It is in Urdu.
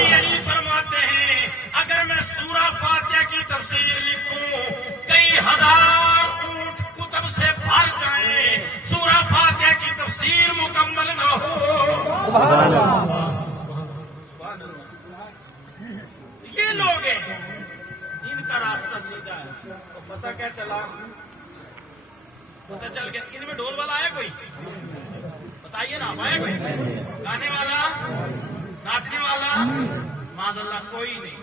یہی فرماتے ہیں اگر میں سورہ فاتحہ کی تفسیر لکھوں کئی ہزار اونٹ کتب سے بھر جائیں سورہ فاتحہ کی تفسیر مکمل نہ ہو. یہ لوگ ہیں ان کا راستہ سیدھا ہے. تو پتہ کیا چلا؟ پتہ چل گیا ان میں ڈھول والا آیا کوئی؟ بتائیے نا آیا کوئی؟ گانے والا، ناچنے والا؟ معاذ اللہ کوئی نہیں.